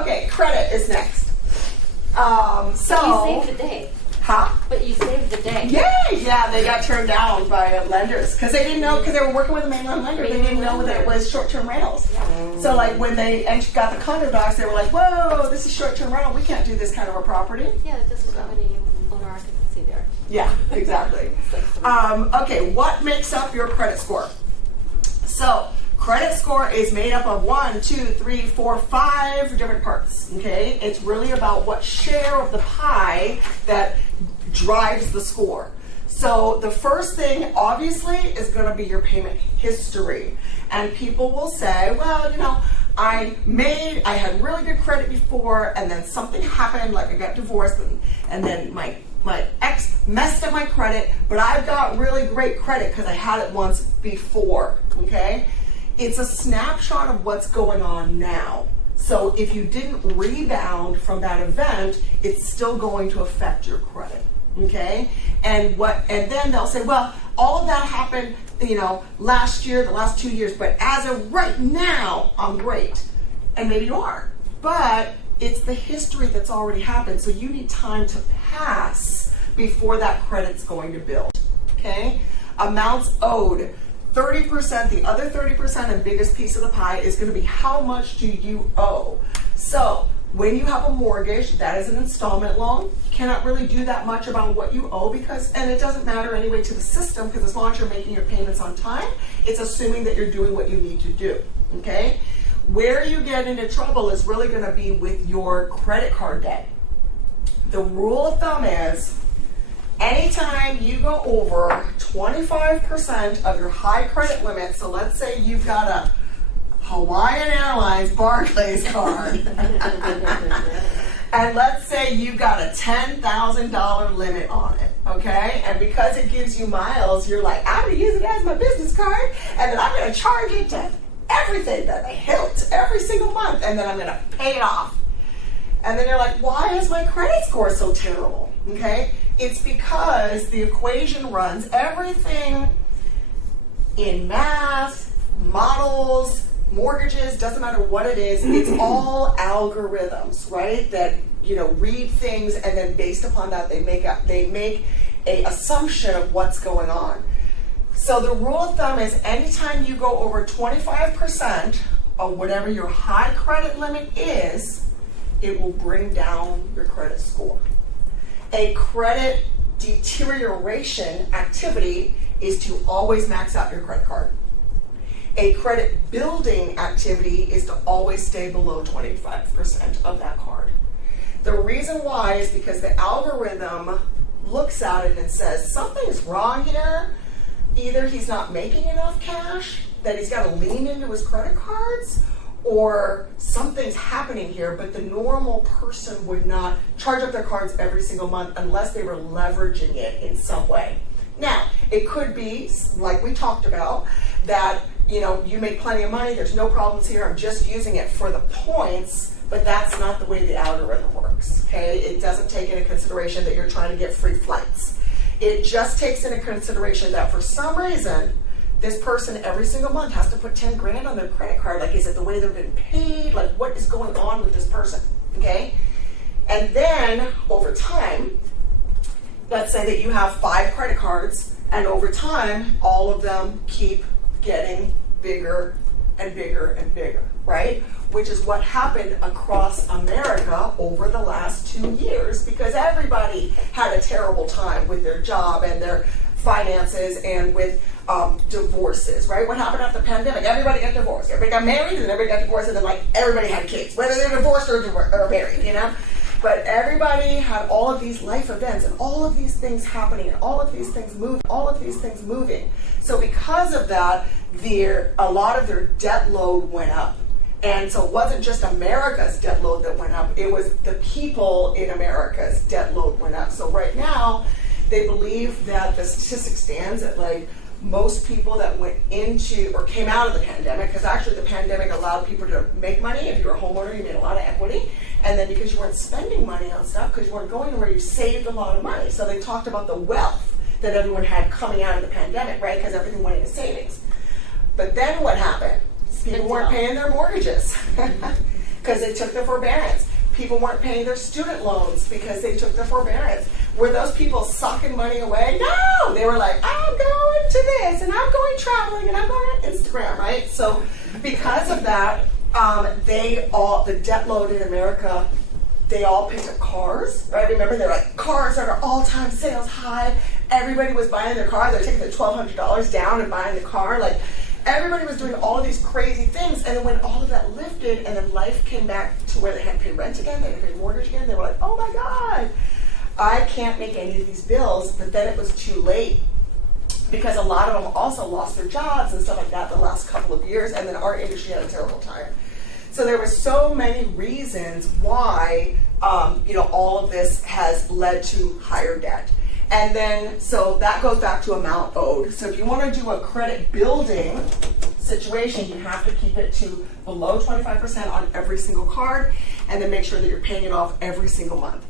Okay, credit is next. So you saved the day. Huh? But you saved the day. Yay! Yeah, they got turned down by lenders because they didn't know, because they were working with a mainland lender. They didn't know that it was short-term rentals. Yeah. So like when they got the condo docs, they were like, "Whoa, this is short-term rental. We can't do this kind of a property." Yeah, it doesn't have any owner occupancy there. Yeah, exactly. Okay, what makes up your credit score? So credit score is made up of 1, 2, 3, 4, 5 different parts. Okay, it's really about what share of the pie that drives the score. So the first thing, obviously, is going to be your payment history. And people will say, well, you know, I had really good credit before, and then something happened, like I got divorced, and then my ex messed up my credit, but I've got really great credit because I had it once before, okay? It's a snapshot of what's going on now. So if you didn't rebound from that event, it's still going to affect your credit, okay? And then they'll say, well, all of that happened, you know, last year, the last 2 years, but as of right now, I'm great. And maybe you are, but it's the history that's already happened, so you need time to pass before that credit's going to build, okay? Amounts owed. 30%, the other 30% and biggest piece of the pie is going to be how much do you owe. So when you have a mortgage, that is an installment loan. You cannot really do that much about what you owe and it doesn't matter anyway to the system, because as long as you're making your payments on time, it's assuming that you're doing what you need to do, okay? Where you get into trouble is really going to be with your credit card debt. The rule of thumb is anytime you go over 25% of your high credit limit, so let's say you've got a Hawaiian Airlines Barclays card, and let's say you've got a $10,000 limit on it, okay? And because it gives you miles, you're like, I'm going to use it as my business card, and then I'm going to charge it to everything that I hilt every single month, and then I'm going to pay it off. And then you're like, why is my credit score so terrible, okay? It's because the equation runs everything in math, models, mortgages, doesn't matter what it is, it's all algorithms, right? That, you know, read things, and then based upon that they make a assumption of what's going on. So the rule of thumb is anytime you go over 25% of whatever your high credit limit is, it will bring down your credit score. A credit deterioration activity is to always max out your credit card. A credit building activity is to always stay below 25% of that card. The reason why is because the algorithm looks at it and says, something's wrong here. Either he's not making enough cash, that he's got to lean into his credit cards, or something's happening here, but the normal person would not charge up their cards every single month unless they were leveraging it in some way. Now, it could be, like we talked about, that, you know, you make plenty of money, there's no problems here, I'm just using it for the points, but that's not the way the algorithm works, okay? It doesn't take into consideration that you're trying to get free flights. It just takes into consideration that for some reason, this person every single month has to put 10 grand on their credit card. Like, is it the way they're getting paid? Like, what is going on with this person? Okay? And then, over time, let's say that you have 5 credit cards, and over time, all of them keep getting bigger and bigger and bigger, right? Which is what happened across America over the last 2 years, because everybody had a terrible time with their job and their finances and with divorces, right? What happened after the pandemic? Everybody got divorced. Everybody got married, and everybody got divorced, and then like everybody had kids, whether they're divorced or married, you know? But everybody had all of these life events and all of these things happening and all of these things moving. So because of that, a lot of their debt load went up. And so it wasn't just America's debt load that went up, it was the people in America's debt load went up. So right now, they believe that the statistic stands at like most people that went into or came out of the pandemic, because actually the pandemic allowed people to make money. If you were a homeowner, you made a lot of equity. And then because you weren't spending money on stuff, because you weren't going anywhere, you saved a lot of money. So they talked about the wealth that everyone had coming out of the pandemic, right? Because everything went into savings. But then what happened? People weren't paying their mortgages. because they took the forbearance. People weren't paying their student loans because they took the forbearance. Were those people sucking money away? No! They were like, I'm going to this, and I'm going traveling, and I'm going on Instagram, right? So because of that, the debt load in America, they all picked up cars, right? Remember, they're like, cars are at an all-time sales high. Everybody was buying their car. They're taking the $1,200 down and buying the car. Like, everybody was doing all of these crazy things. And then when all of that lifted and then life came back to where they had to pay rent again, they had to pay mortgage again, they were like, oh my God, I can't make any of these bills. But then it was too late, because a lot of them also lost their jobs and stuff like that the last couple of years. And then our industry had a terrible time. So there were so many reasons why, all of this has led to higher debt. And then, so that goes back to amount owed. So if you want to do a credit building situation, you have to keep it to below 25% on every single card, and then make sure that you're paying it off every single month.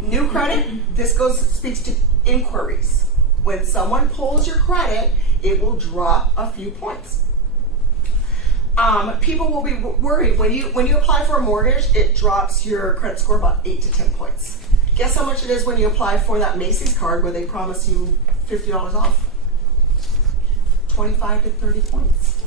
New credit, this speaks to inquiries. When someone pulls your credit, it will drop a few points. People will be worried when you apply for a mortgage, it drops your credit score about 8 to 10 points. Guess how much it is when you apply for that Macy's card where they promise you $50 off? 25 to 30 points.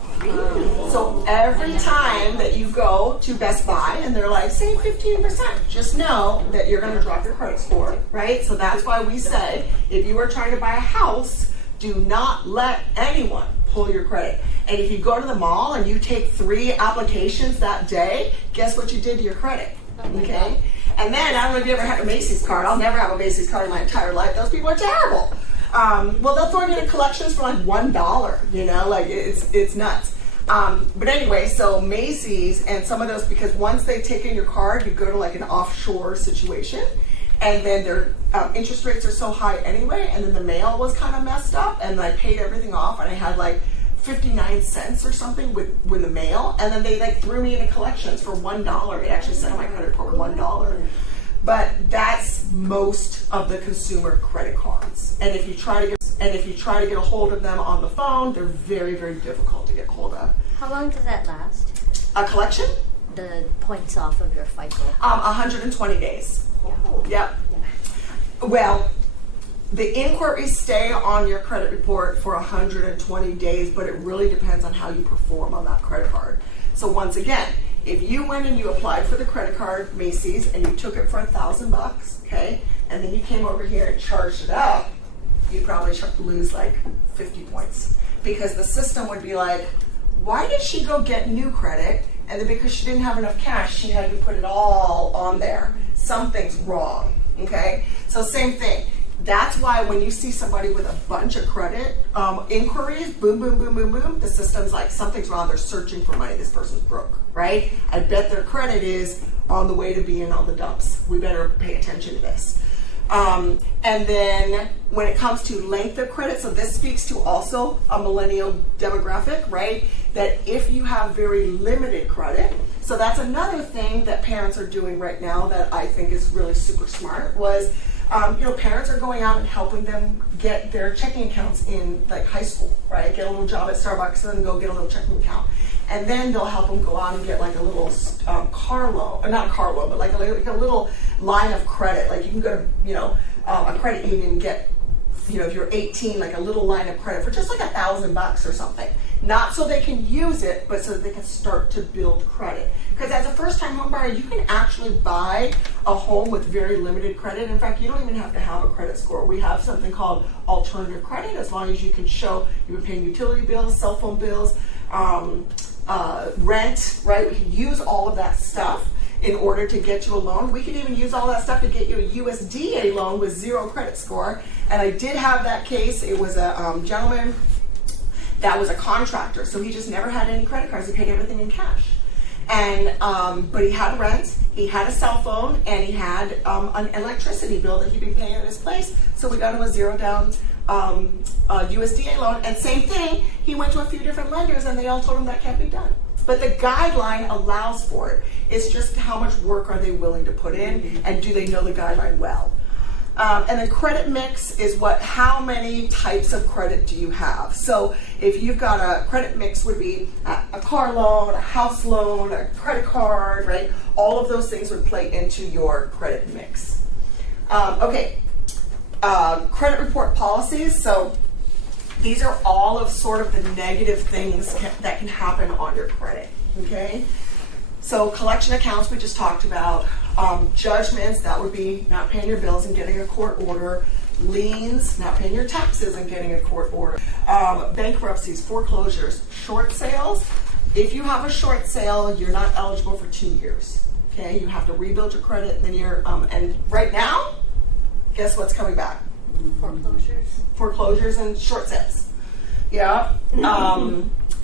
So every time that you go to Best Buy and they're like, save 15%, just know that you're going to drop your credit score, right? So that's why we say, if you are trying to buy a house, do not let anyone pull your credit. And if you go to the mall and you take 3 applications that day, guess what you did to your credit, okay? And then, I don't know if you ever had a Macy's card. I'll never have a Macy's card in my entire life. Those people are terrible. Well, they'll throw you in collections for like $1, like it's nuts. But anyway, so Macy's and some of those, because once they take in your card, you go to like an offshore situation, and then their interest rates are so high anyway, and then the mail was kind of messed up, and I paid everything off, and I had like 59 cents or something with the mail, and then they like threw me into collections for $1. They actually sent on my credit report $1. But that's most of the consumer credit cards. And if you try to get a hold of them on the phone, they're very, very difficult to get hold of. How long does that last? A collection? The points off of your FICO. 120 days. Oh. Yep. Yeah. Well, the inquiries stay on your credit report for 120 days, but it really depends on how you perform on that credit card. So once again, if you went and you applied for the credit card, Macy's, and you took it for $1,000, okay, and then you came over here and charged it up, you'd probably lose like 50 points, because the system would be like, why did she go get new credit? And then because she didn't have enough cash, she had to put it all on there. Something's wrong, okay? So same thing. That's why when you see somebody with a bunch of credit inquiries, boom, boom, boom, boom, boom, the system's like, something's wrong, they're searching for money, this person's broke, right? I bet their credit is on the way to being on the dumps. We better pay attention to this. And then when it comes to length of credit, so this speaks to also a millennial demographic, right? That if you have very limited credit, so that's another thing that parents are doing right now that I think is really super smart, was parents are going out and helping them get their checking accounts in like high school, right? Get a little job at Starbucks and then go get a little checking account. And then they'll help them go out and get like a little car loan, or not a car loan, but like a little line of credit. Like you can go to, a credit union and get, if you're 18, like a little line of credit for just like $1,000 or something. Not so they can use it, but so that they can start to build credit. Because as a first-time home buyer, you can actually buy a home with very limited credit. In fact, you don't even have to have a credit score. We have something called alternative credit, as long as you can show you've been paying utility bills, cell phone bills, rent, right? We can use all of that stuff in order to get you a loan. We can even use all that stuff to get you a USDA loan with 0 credit score. And I did have that case. It was a gentleman that was a contractor, so he just never had any credit cards. He paid everything in cash. And but he had rent, he had a cell phone, and he had an electricity bill that he'd been paying at his place. So we got him a 0 down USDA loan. And same thing, he went to a few different lenders, and they all told him that can't be done. But the guideline allows for it. It's just how much work are they willing to put in, and do they know the guideline well? And then credit mix is how many types of credit do you have? So if you've got a credit mix would be a car loan, a house loan, a credit card, right? All of those things would play into your credit mix. Credit report policies. So these are all of sort of the negative things that can happen on your credit, okay? So collection accounts we just talked about. Judgments, that would be not paying your bills and getting a court order. Liens, not paying your taxes and getting a court order. Bankruptcies, foreclosures, short sales. If you have a short sale, you're not eligible for 2 years. Okay, you have to rebuild your credit, and then and right now, guess what's coming back? Foreclosures and short sales. Yeah.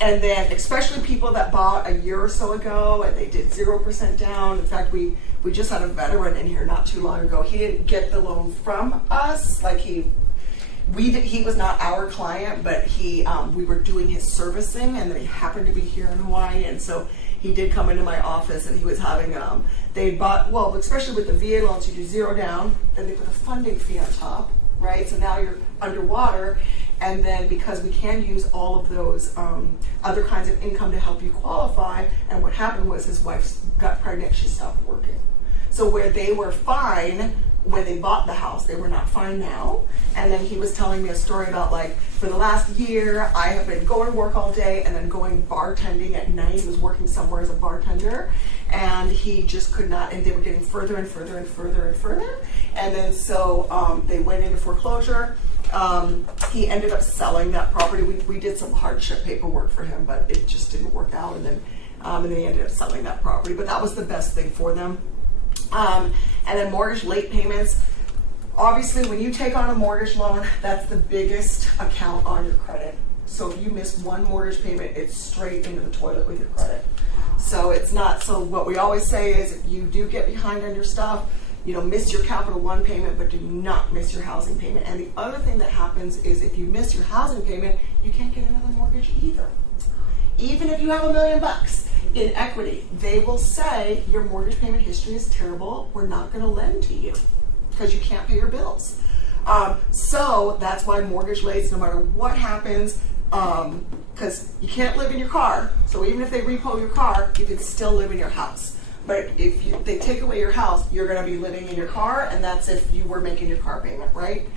And then especially people that bought a year or so ago and they did 0% down. In fact, we just had a veteran in here not too long ago. He didn't get the loan from us. Like he was not our client, but we were doing his servicing, and then he happened to be here in Hawaii, and so he did come into my office, and he was having they bought, well, especially with the VA loans, you do 0 down, then they put a funding fee on top, right? So now you're underwater. And then because we can use all of those other kinds of income to help you qualify, and what happened was his wife got pregnant, she stopped working. So where they were fine when they bought the house, they were not fine now. And then he was telling me a story about, like, for the last year, I have been going to work all day and then going bartending at night. He was working somewhere as a bartender, and he just could not, and they were getting further and further and further and further. And then so they went into foreclosure. He ended up selling that property. We did some hardship paperwork for him, but it just didn't work out. And then they ended up selling that property. But that was the best thing for them. And then mortgage late payments. Obviously, when you take on a mortgage loan, that's the biggest account on your credit. So if you miss one mortgage payment, it's straight into the toilet with your credit. So it's not. So what we always say is, if you do get behind on your stuff, miss your Capital One payment, but do not miss your housing payment. And the other thing that happens is, if you miss your housing payment, you can't get another mortgage either. Even if you have $1 million in equity, they will say your mortgage payment history is terrible. We're not going to lend to you because you can't pay your bills. So that's why mortgage rates, no matter what happens, because you can't live in your car. So even if they repo your car, you can still live in your house. But if they take away your house, you're going to be living in your car, and that's if you were making your car payment, right?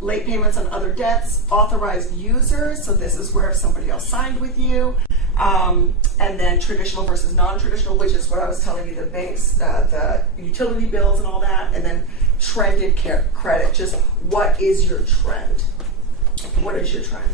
Late payments on other debts, authorized users, so this is where if somebody else signed with you, and then traditional versus non-traditional, which is what I was telling you, the banks, the utility bills and all that, and then trended credit, just what is your trend? What is your trend?